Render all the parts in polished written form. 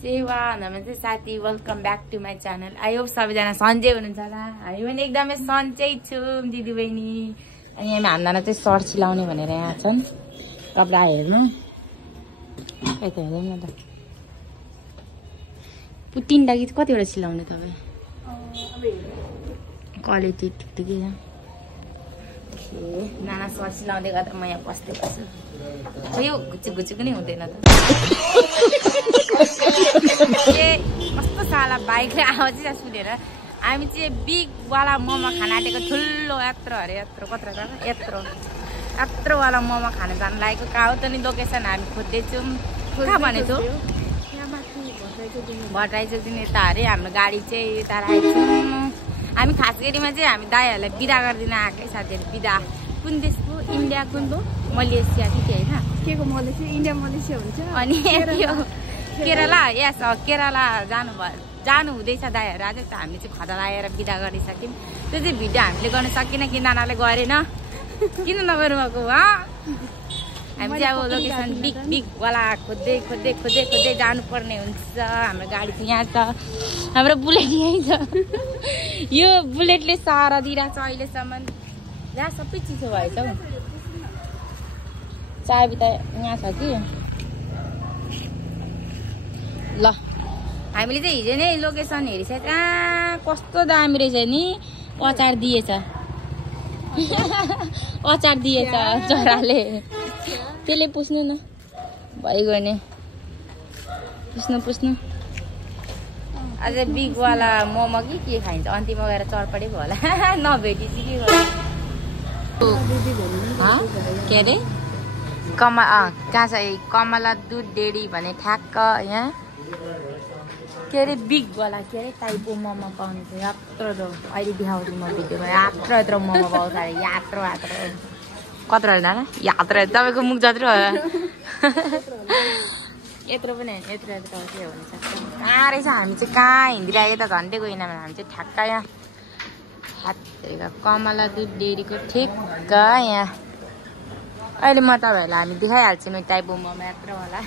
सेवा नमस्ते साथी, welcome back to my channel. I hope सबैजना सन्चै हुनुहुन्छ होला। हामी पनि एकदमै सन्चै छौँ दिदी बहिनी। अनि हामी हामीलाई चाहिँ सर्ट सिलाउने भनेर यहाँ छन् कपडा हेर्नु। यता हेरौँ न त, पुटिन्डा कि कतिवटा सिलाउने तपाईँ? क्वालिटी ठिकै छ। नाना सर्ट सिलाउँदै गर्दा म यहाँ बस्दै बस्छु। यो घुचुक घुचुक नै हुँदैन त। कस्तो साला बाइकले आवाज चाहिँ सुनेर हामी चाहिँ बिगवाला मोमो खान आँटेको। ठुलो यत्रो अरे यत्रो कत्रो यत्रोवाला मोमो खान जानु लागेको। कहाँ हो त नि लोकेसन हामी खोज्दैछौँ। कहाँ भनेको भट्टाइचोकदेखि यता अरे हाम्रो गाडी चाहिँ यता राखेको छौँ। हामी खास गरीमा चाहिँ हामी दाइहरूलाई बिदा गरिदिन आएकै साथीहरू। बिदा कुन देशको? इन्डिया कुन हो? मलेसिया कि के होइन? के को मलेसिया? इन्डिया मलेसिया हुन्छ। अनि यो केरला, यस केरला जानु हुँदैछ दाइहरू। आज त हामीले चाहिँ खदा लगाएर बिदा गरिसक्यौँ। त्यो चाहिँ भिडियो हामीले गर्न सकिनँ कि नानाले गरेन। किन नगर्नु भएको? हामी चाहिँ अब लोकेसन बिगवाला खोज्दै जानुपर्ने हुन्छ। हाम्रो गाडी चाहिँ यहाँ छ, हाम्रो बुलेट यहीँ छ। यो बुलेटले सहारा दिइरहेको छ अहिलेसम्म। यहाँ सबै चिसो भएछ हौ। चाबी त यहाँ छ कि। ल हामीले चाहिँ हिजो नै लोकेसन हेरिसक्यो। कहाँ कस्तो दामी रहेछ नि। अचार दिएछ चराले। त्यसले पुस्नु न, भइगयो नि। पुस्नु अझ बिगवाला मोमो कि के खाइन्छ? अन्तिममा गएर चरपडे भयो होला। नभेटिपछि के गर्नु? के अरे कहाँ छ? कमला दुध डेरी भने ठ्याक्क यहाँ। के अरे बिगवाला के अरे टाइपो मोमो पाउने छ। यत्रो अहिले देखाउँछु म भिडियोमा। यत्रो मोमो पाउँछ अरे। यात्रो कत्रो होइन र? यात्रो तपाईँको मुख जत्रो हो। यत्रो पनि होइन, यत्रो के हुन्छ? कहाँ रहेछ? हामी चाहिँ कहाँ हिँडिरहेको त झन्डै गएन। हामी चाहिँ ठ्याक्क यहाँ कमला दुध डेरीको ठिक्क यहाँ। अहिले म तपाईँहरूलाई हामी देखाइहाल्छु नि टाइपो मोमो। यत्रो होला।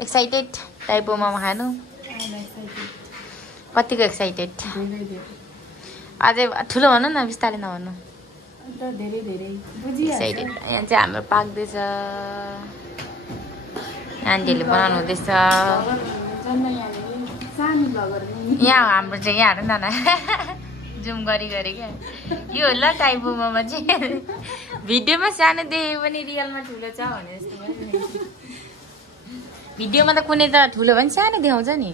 एक्साइटेड टाइपो मोमो खानु? कतिको एक्साइटेड? अझै ठुलो भन्नु न, बिस्तारै नभन्नु। एक्साइटेड। यहाँ चाहिँ हाम्रो पाक्दैछ, आन्टीहरूले बनाउनु हुँदैछ। यहाँ हाम्रो चाहिँ यहाँ हेर्नु न, जुम गरी क्या। यो ल टाइपो मोमो चाहिँ भिडियोमा सानो देखेको पनि रियलमा ठुलो छ भने जस्तो। भिडियोमा त कुनै त ठुलो भने सानो देखाउँछ नि।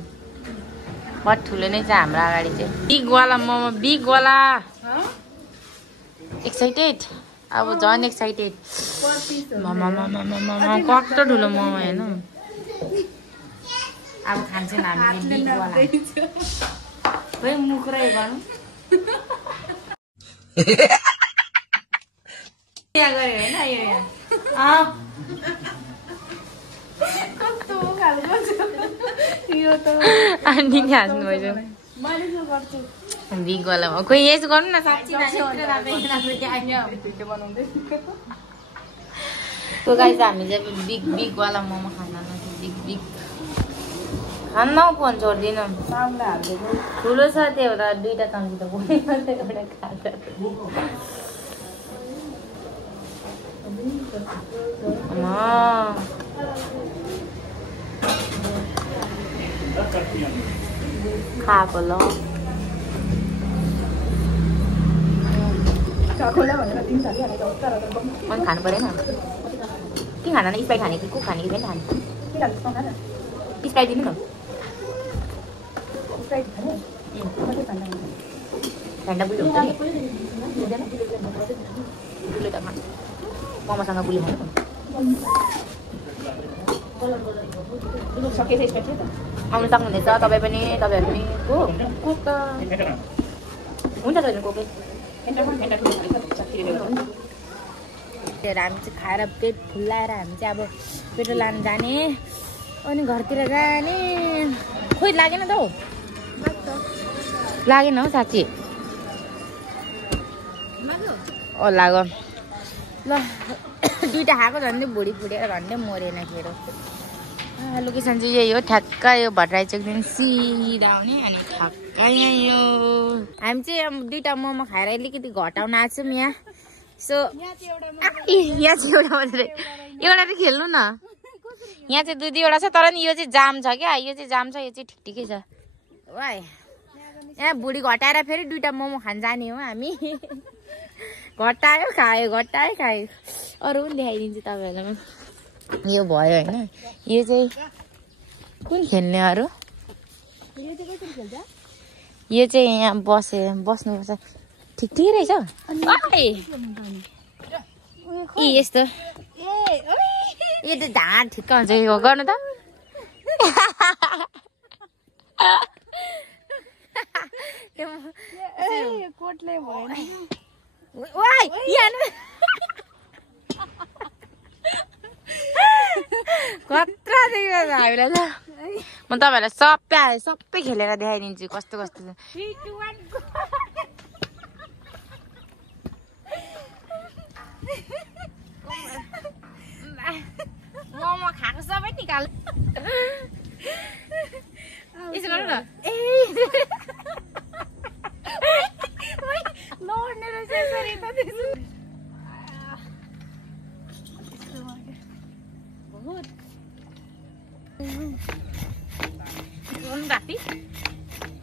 बहुत ठुलो नै छ हाम्रो अगाडि चाहिँ। बिगवाला मोमो, बिगवाला। एक्साइटेड? अब झन् एक्साइटेड। कस्तो ठुलो मोमो हेर्नु। अब खान्छौँ हामीले बिगवाला। खोइ मुखुरै गर्नु। यहाँ गऱ्यो होइन? यो यहाँ कस्तो खालको यो त आन्टी नि हाँस्नु भएछ। मैले जो गर्छु बिगवालामा खोइ यसो गर्नु न। साँच्ची त्यो गाई चाहिँ हामी चाहिँ बिगवाला मोमो खान बिग खान्न फोन छोड्दिनँ। ठुलो छ त्यो एउटा दुईवटा चम्ची त एउटा खान्छ। खाएको ल मन खानु परेन? के खाना न? स्प्राइट खाने कि कुक खाने कि फेरि खाने? स्प्राइट दिनु न। ठन्डा बुझ्नु हुन्छ नि? बुझ्नु त खानु मोमोसँग बुझ्नु खानु। आउनु सक्नुहुनेछ तपाईँ पनि, तपाईँहरू पनि। कोक त हुन्छ त कोकै। हामी चाहिँ खाएर पेट फुल्लाएर हामी चाहिँ अब पेट्रोल लानु जाने अनि घरतिर जाने। खोइ लागेन त हौ? लागेन हौ साँच्ची। लाग्यो ल। दुईवटा खाएको झन्डै भुँडी फुटेर झन्डै मरेन खेरो। लोकेसन चाहिँ यही हो ठ्याक्क यो भट्टराई चोकदेखि सिधा आउने अनि ठ्याक्क यही हो हामी चाहिँ अब 2टा मोमो खाएर अलिकति घटाउन आएको छौँ यहाँ सो यहाँ चाहिँ एउटा मात्रै एउटा चाहिँ खेल्नु न यहाँ चाहिँ 2-2वटा छ तर नि यो चाहिँ जाम छ क्या यो चाहिँ जाम छ यो चाहिँ ठिकै छ वाइ यहाँ बुढी घटाएर फेरि 2टा मोमो खान जाने हो हामी घटायो खायो अरू पनि देखाइदिन्छु तपाईँहरूलाई यो भयो होइन यो चाहिँ कुन खेल्ने अरू यो चाहिँ यहाँ बस्नुपर्छ ठिक रहेछ यस्तो यो त ढाँड ठिक्क हुन्छ यो गर्नु त कोटले भएन कत्रा देखिरहेको हामीलाई त म तपाईँहरूलाई सबै खेलेर देखाइदिन्छु कस्तो मोमो खाएको सबै निकाल यसो गर्नु न लड्ने रहेछ यसरी त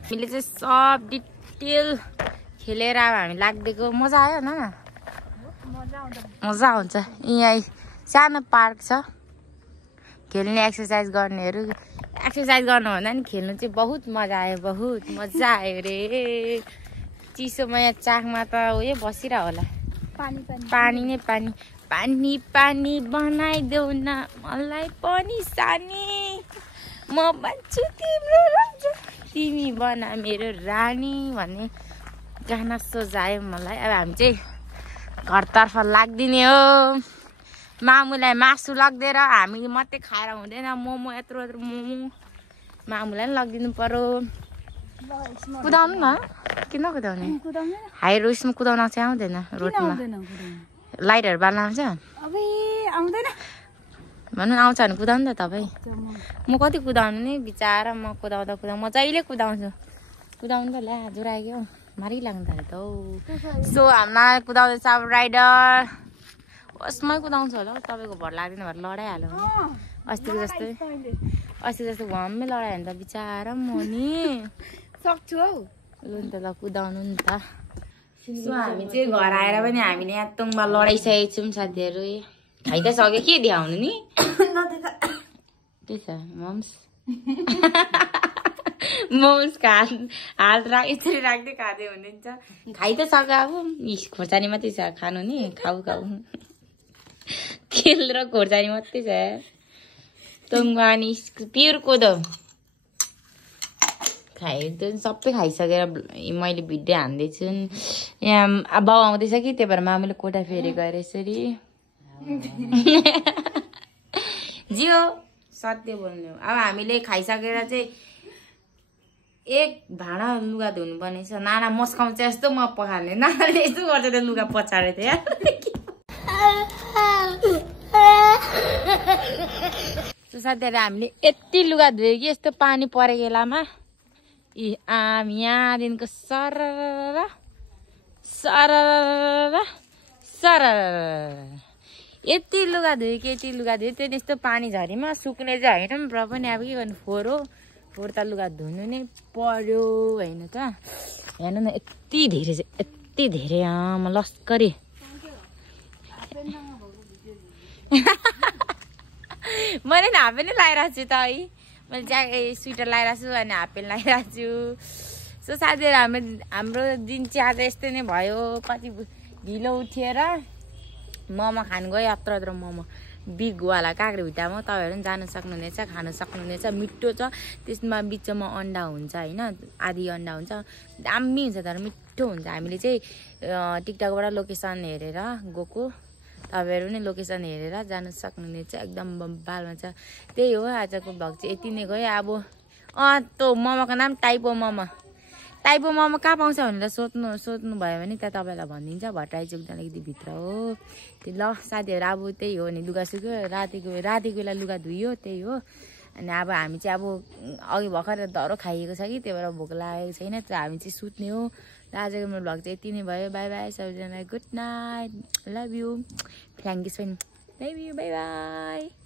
हामीले चाहिँ सब डिटेल खेलेर अब हामी लाग्दिएको मजा आयो न मजा आउँछ यहाँ सानो पार्क छ खेल्ने एक्सर्साइज गर्नेहरू एक्सर्साइज गर्नुभन्दा नि खेल्नु चाहिँ बहुत मजा आयो रे चिसोमा यहाँ चाकमा त उयो बसिरह होला पानी पानी बनाइदेऊ न मलाई पनि सानी म भन्छु तिम्रो राजा तिमी बना मेरो रानी भन्ने गाना सोझायो मलाई अब हामी चाहिँ घरतर्फ लाग्दिने हो मामुलाई मासु लगिदिएर हामीले मात्रै खाएर हुँदैन मोमो यत्रो मोमो मामुलाई पनि लगिदिनु पर्यो कुदाउनु न किन कुदाउने हाई रोसमा कुदाउन चाहिँ आउँदैन रोडमा लाइटहरू बाल्न आउँछ भन्नु आउँछ भने कुदाउनु त तपाईँ म कति कुदाउनु नि बिचारा म कुदाउँदा म जहिले कुदाउँछु कुदाउनु त ल्या जोरायो मारि लाग्नु थाल्यो त हौ सो हामीलाई कुदाउँदैछ अब राइडर उसमै कुदाउँछ होला तपाईँको भर लाग्दैन भएर लडाइहाल्यो अस्तिको जस्तो घममै लडायो भने त बिचारा म नि सक्छु हौ लु नि त ल कुदाउनु नि त सो हामी चाहिँ घर आएर पनि हामीले यहाँ तुङमा लडाइसकेको छौँ साथीहरू खाइ त सक्यो के देखाउनु नि त्यही छ मोम्स हात यसरी राख्दै खाँदै हुनुहुन्छ खाइ त सक्यो अब खोर्सानी मात्रै छ खानु नि खाऊ तेल र खोर्सानी मात्रै छ तुङमा अनि प्योर कोदो सबै खाइसकेर मैले भिडियो हान्दैछु यहाँ बाउ आउँदैछ कि त्यही भएर मामुले कोठा फेरि गएर यसरी जियो सत्य बोल्नु अब हामीले खाइसकेर चाहिँ एक भाँडा लुगा धुनु पर्ने छ नाना मस्काउँछ यस्तो म पखाल्ने नानाले यस्तो गर्छ त लुगा पछाडे त यार साथीहरू हामीले यति लुगा धोयो कि यस्तो पानी परेको बेलामा यहाँदेखिको सर यति लुगा धोयो त्यो त्यस्तो पानी झरीमा सुक्ने चाहिँ होइन र पनि अब के गर्नु फोहोर त लुगा धुनु नै पर्यो होइन त हेर्नु न यति धेरै म लस्करी मैले नि हाफ प्यान्ट लगाइरहेको छु त है मैले स्वेटर लगाइरहेको छु अनि हाफ प्यान्ट लगाइरहेको छु सो साथीहरू हाम्रो दिन चाहिँ आज यस्तै नै भयो कति ढिलो उठेर मोमो खानु गयो यत्रो मोमो बिगवाला काँक्रेभिट्टामा तपाईँहरू पनि जानु सक्नुहुनेछ खानु सक्नुहुनेछ मिठो छ त्यसमा बिचमा अन्डा हुन्छ होइन आधी अन्डा हुन्छ दामी हुन्छ तर मिठो हुन्छ हामीले चाहिँ टिकटकबाट लोकेसन हेरेर गएको तपाईँहरू नै लोकेसन हेरेर जानु सक्नुहुनेछ एकदम बम्बालमा छ त्यही हो आजको भ्लग चाहिँ यति नै गयो अब त्यो मोमोको नाम टाइपो मोमो कहाँ पाउँछ भनेर सोध्नु भयो भने त्यहाँ तपाईँलाई भनिदिन्छ भट्टराई चोक अलिकति भित्र हो त्यो ल साथीहरू अब त्यही हो नि लुगा सुक्यो रातिको बेला लुगा धुयो त्यही हो अनि अब हामी चाहिँ अब अघि भर्खर दह्रो खाइएको छ कि त्यही भएर भोक लागेको छैन त हामी चाहिँ सुत्ने हो। र आजको मेरो भ्लग चाहिँ यति नै भयो। बाई बाई सबैजनालाई good night love you thank you so much love you by by.